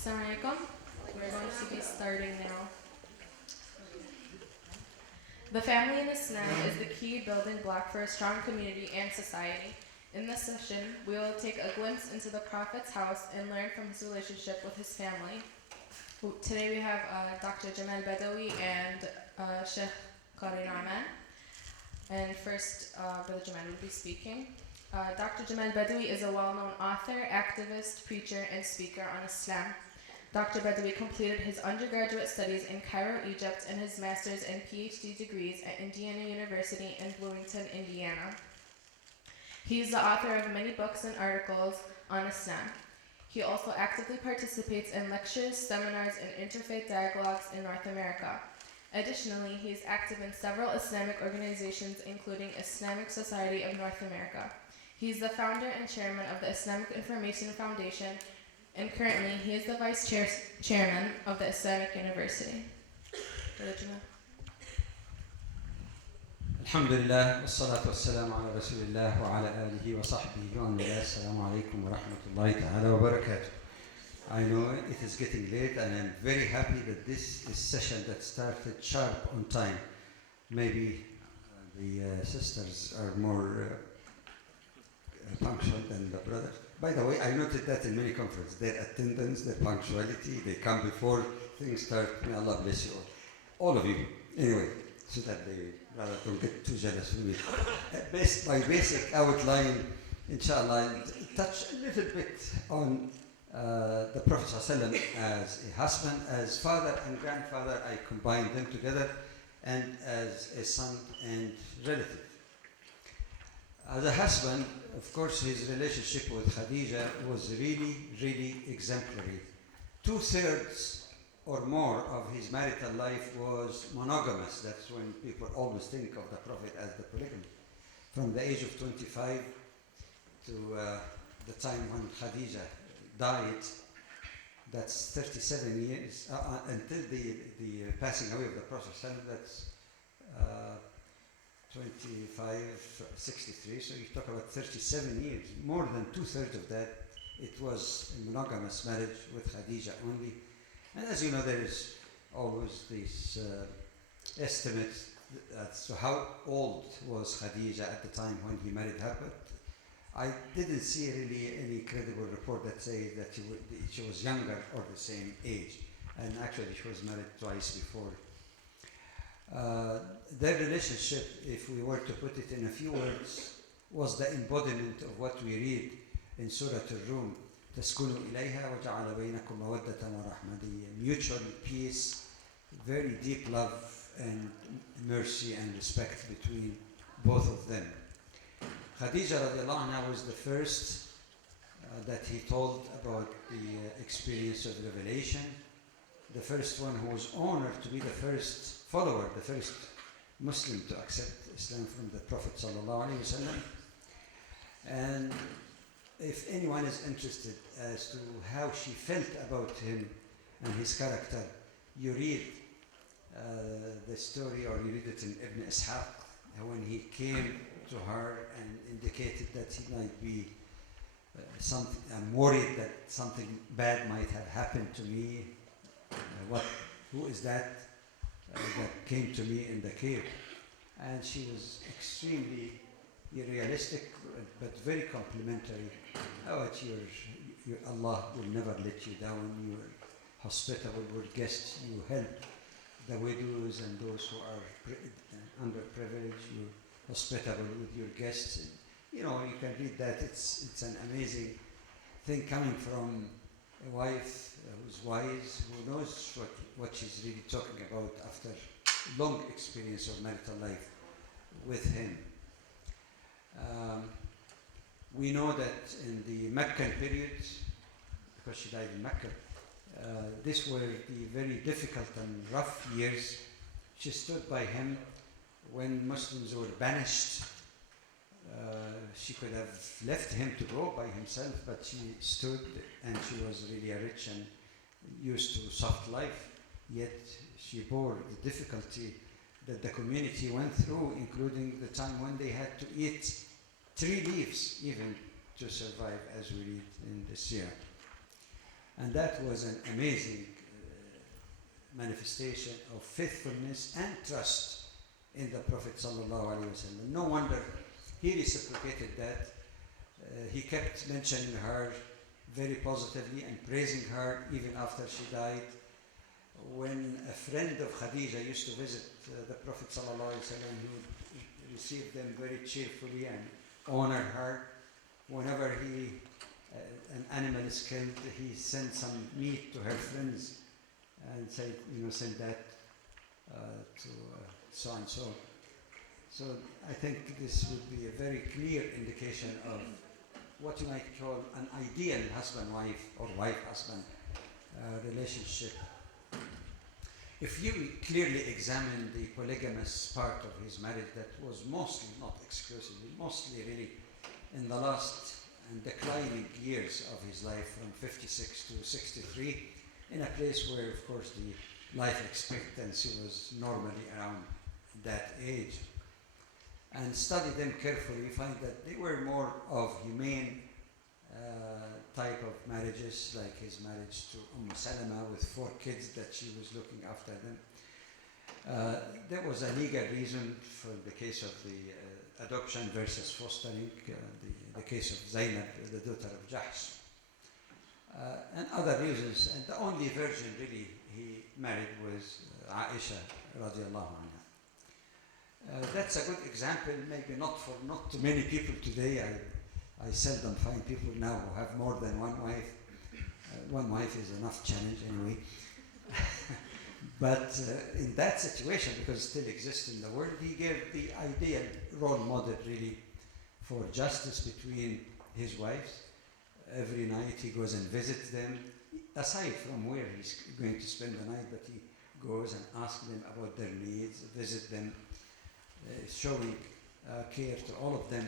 Assalamu alaikum. We're going to be starting now. The family in Islam is the key building block for a strong community and society. In this session, we will take a glimpse into the Prophet's house and learn from his relationship with his family. Today we have Dr. Jamal Badawi and Sheikh Qari Rahman. And first, Brother Jamal will be speaking. Dr. Jamal Badawi is a well-known author, activist, preacher, and speaker on Islam. Dr. Badawi completed his undergraduate studies in Cairo, Egypt, and his master's and PhD degrees at Indiana University in Bloomington, Indiana. He is the author of many books and articles on Islam. He also actively participates in lectures, seminars, and interfaith dialogues in North America. Additionally, he is active in several Islamic organizations, including Islamic Society of North America. He is the founder and chairman of the Islamic Information Foundation, and currently he is the vice chairman of the Islamic University. الحمد لله والصلاة والسلام على رسول الله وعلى آله وصحبه ومن والاه. السلام عليكم ورحمة الله تعالى وبركاته. I know it is getting late and I'm very happy that this is session that started sharp on time. Maybe the sisters are more punctual than the brothers. By the way, I noted that in many conferences, their attendance, their punctuality, they come before things start. May Allah bless you all of you. Anyway, so that they rather don't get too jealous with me. My basic outline, inshallah, I'll touch a little bit on the Prophet ﷺ as a husband, as father and grandfather. I combine them together, and as a son and relative. As a husband, of course, his relationship with Khadija was really, really exemplary. 2/3 or more of his marital life was monogamous. That's when people always think of the Prophet as the polygamy. From the age of 25 to the time when Khadija died, that's 37 years, until the passing away of the Prophet, that's 25, 63, so you talk about 37 years. More than 2/3 of that, it was a monogamous marriage with Khadija only. And as you know, there is always this estimate as to how old was Khadija at the time when he married her, but I didn't see really any credible report that says that she was younger or the same age. And actually, she was married twice before. Their relationship, if we were to put it in a few words, was the embodiment of what we read in Surah Al-Rum. تسكنوا إليها وجعل بينكم مودة ورحمة. Mutual peace, very deep love and mercy and respect between both of them. Khadija radiallahu anha was the first that he told about the experience of revelation, the first one who was honored to be the first follower, the first Muslim to accept Islam from the Prophet sallallahu alaihi wasallam. And if anyone is interested as to how she felt about him and his character, you read the story, or you read it in Ibn Ishaq, when he came to her and indicated that he might be something. I'm worried that something bad might have happened to me. Who is that that came to me in the cave? And she was extremely realistic, but very complimentary. Oh, Allah will never let you down. You are hospitable with guests. You help the widows and those who are underprivileged. You're hospitable with your guests. You know, you can read that. It's an amazing thing coming from a wife who's wise, who knows what she's really talking about after long experience of marital life with him. We know that in the Meccan period, because she died in Mecca, these were the very difficult and rough years. She stood by him when Muslims were banished. She could have left him to go by himself, but she stood, and she was really a rich and used to soft life. Yet she bore the difficulty that the community went through, including the time when they had to eat 3 leaves even to survive, as we read in the Sirah. And that was an amazing manifestation of faithfulness and trust in the Prophet sallallahu alaihi wasallam. No wonder he reciprocated that. He kept mentioning her very positively and praising her even after she died. When a friend of Khadija used to visit the Prophet sallallahu alaihi wasallam, he would receive them very cheerfully and honor her. Whenever an animal is killed, he sent some meat to her friends and said, send that to so and so. So I think this would be a very clear indication of what you might call an ideal husband-wife or wife-husband relationship. If you clearly examine the polygamous part of his marriage, that was mostly, not exclusively, mostly really in the last and declining years of his life from 56 to 63, in a place where, of course, the life expectancy was normally around that age. And study them carefully, you find that they were more of humane type of marriages, like his marriage to Salama with 4 kids that she was looking after them. There was a legal reason for the case of the adoption versus fostering, the case of Zainab, the daughter of Jahsh, and other reasons. And the only virgin really he married was Aisha radiallahu anha. That's a good example, maybe not too many people today. I seldom find people now who have more than one wife. One wife is enough challenge anyway. But in that situation, because it still exists in the world, he gave the ideal role model really for justice between his wives. Every night he goes and visits them, aside from where he's going to spend the night, but he goes and asks them about their needs, visit them, showing care to all of them.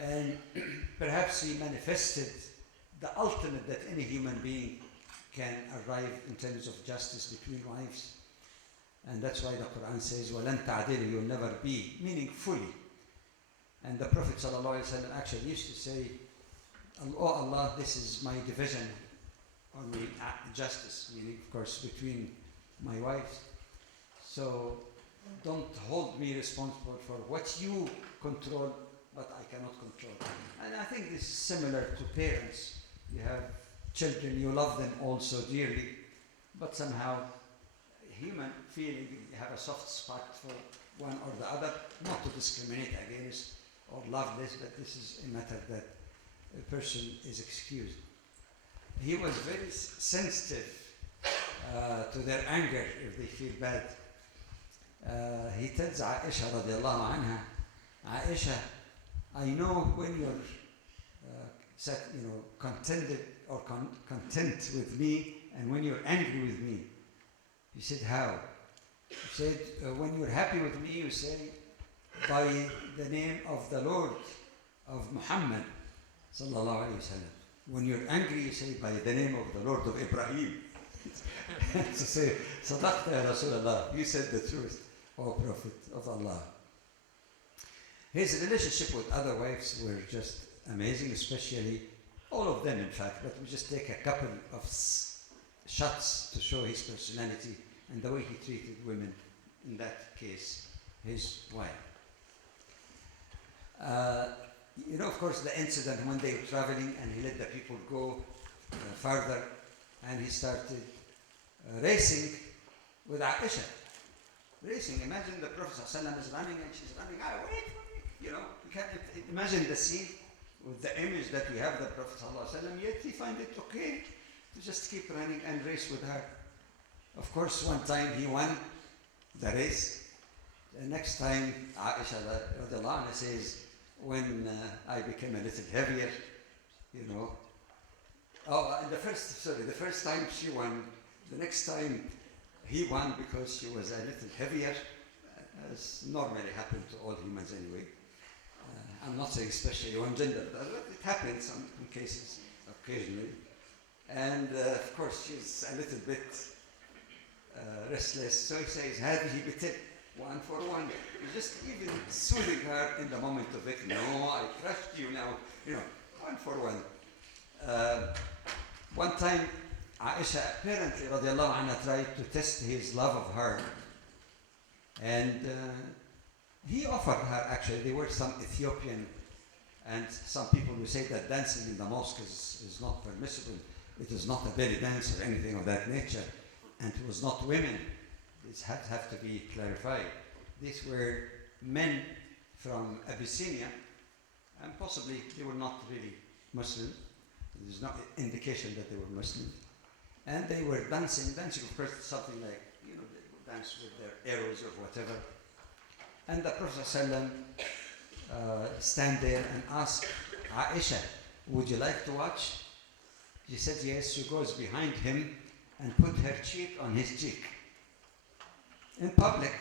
And perhaps he manifested the ultimate that any human being can arrive in terms of justice between wives. And that's why the Quran says, وَلَن تَعْدِلُ, you'll never be, meaning fully. And the Prophet ﷺ actually used to say, oh Allah, this is my division on justice, meaning of course between my wives. So don't hold me responsible for what you control, but I cannot control. And I think this is similar to parents. You have children, you love them also dearly, but somehow human feeling, you have a soft spot for one or the other, not to discriminate against or love this, but this is a matter that a person is excused. He was very sensitive to their anger if they feel bad. He tells Aisha radiallahu anha, Aisha, I know when you're contented or content with me, and when you're angry with me. He said, how? He said, when you're happy with me, you say, by the name of the Lord of Muhammad sallallahu alayhi wa sallam. When you're angry, you say, by the name of the Lord of Ibrahim. To say, Sadaqta ya Rasulullah, you said the truth, O Prophet of Allah. His relationship with other wives were just amazing, especially all of them in fact, but we just take a couple of shots to show his personality and the way he treated women, in that case, his wife. Of course, the incident when they were traveling and he let the people go further, and he started racing with Aisha. Racing, imagine the Prophet ﷺ is running and she's running, wait for me. You can't imagine the scene with the image that we have of the Prophet ﷺ, yet he find it okay to just keep running and race with her. Of course, one time he won the race. The next time, Aisha radiallahu anha says, when I became a little heavier, and the first time she won, the next time he won because she was a little heavier, as normally happened to all humans anyway. I'm not saying especially one gender, but it happens in cases occasionally. And of course she's a little bit restless, so he says, هذه بتل, 1 for 1. You're just even soothing her in the moment of it. No, I crushed you now. 1 for 1. One time, Aisha apparently radiallahu anha tried to test his love of her, and he offered her, actually, there were some Ethiopian, and some people who say that dancing in the mosque is not permissible. It is not a belly dance or anything of that nature, and it was not women. This have to be clarified. These were men from Abyssinia, and possibly they were not really Muslim. There's no indication that they were Muslim. And they were dancing, of course, something like, they would dance with their arrows or whatever. And the Prophet ﷺ stand there and ask Aisha, would you like to watch? She said yes. She goes behind him and put her cheek on his cheek. In public.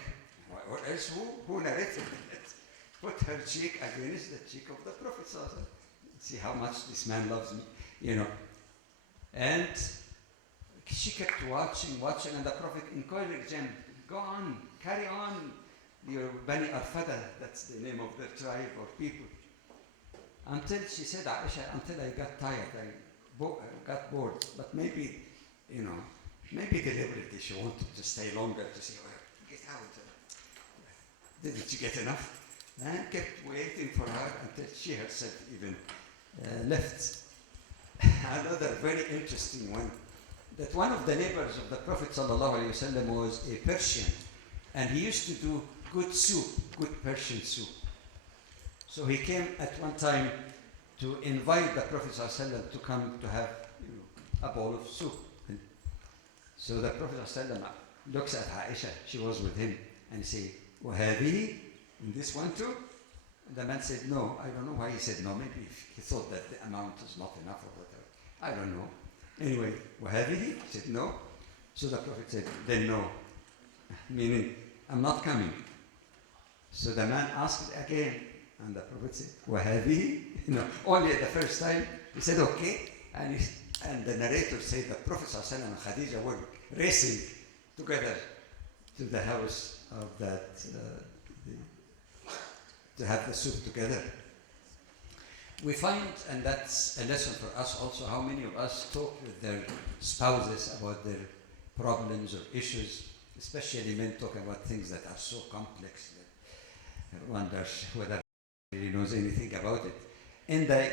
Or else who narrated it? Put her cheek against the cheek of the Prophet ﷺ. See how much this man loves me, And she kept watching, and the Prophet encouraged him, go on, carry on. Your Bani Arfada, that's the name of their tribe or people. Until she said, Aisha, until I got tired, I got bored. But maybe deliberately she wanted to stay longer to say, well, get out. Didn't you get enough? And kept waiting for her until she herself even left. Another very interesting one, that one of the neighbors of the Prophet ﷺ was a Persian, and he used to do good soup, good Persian soup. So he came at one time to invite the Prophet ﷺ to come to have a bowl of soup. So the Prophet ﷺ looks at Aisha, she was with him, and he said, وَهَذِهِ, in this one too? And the man said no. I don't know why he said no. Maybe he thought that the amount is not enough or whatever. I don't know. Anyway, وَهَذِهِ? He said no. So the Prophet said, then no. Meaning, I'm not coming. So the man asked again, and the Prophet said, وَهَذِهِ? Only at the first time, he said, okay. And the narrator said the Prophet ﷺ and Khadija were racing together to the house of that, to have the soup together. We find, and that's a lesson for us also, how many of us talk with their spouses about their problems or issues, especially men talk about things that are so complex that wonders whether he really knows anything about it. In the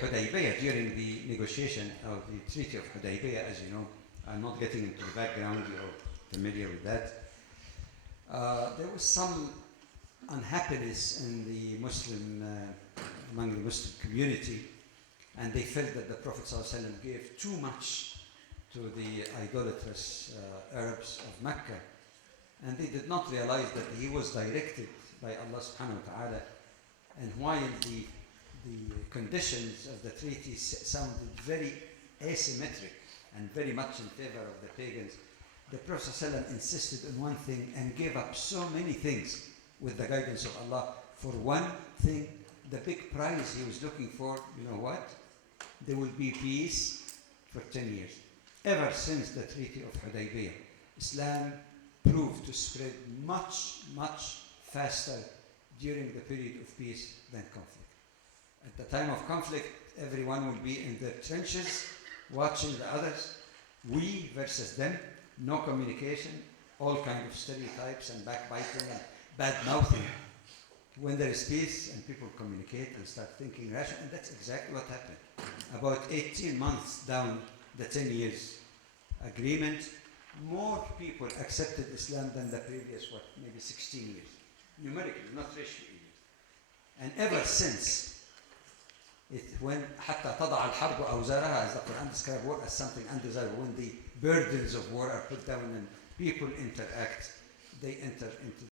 Hudaybiyah, during the negotiation of the Treaty of Hudaybiyah, as you know, I'm not getting into the background, you're familiar with that. There was some unhappiness in the among the Muslim community, and they felt that the Prophet ﷺ gave too much to the idolatrous Arabs of Mecca, and they did not realize that he was directed by Allah subhanahu wa ta'ala, and while the conditions of the treaty sounded very asymmetric and very much in favor of the pagans, the Prophet ﷺ insisted on one thing and gave up so many things with the guidance of Allah for one thing. The big prize he was looking for, you know what? There will be peace for 10 years. Ever since the Treaty of Hudaybiyah, Islam proved to spread much, much faster during the period of peace than conflict. At the time of conflict, everyone will be in their trenches, watching the others, we versus them, no communication, all kinds of stereotypes and backbiting and bad-mouthing. When there is peace and people communicate and start thinking rationally, and that's exactly what happened. About 18 months down the 10 years agreement, more people accepted Islam than the previous, maybe 16 years. Numerically, not racially. And ever since, when حتى تضع الحرب أوزارها, as the Quran describes war as something undesirable, when the burdens of war are put down and people interact, they enter into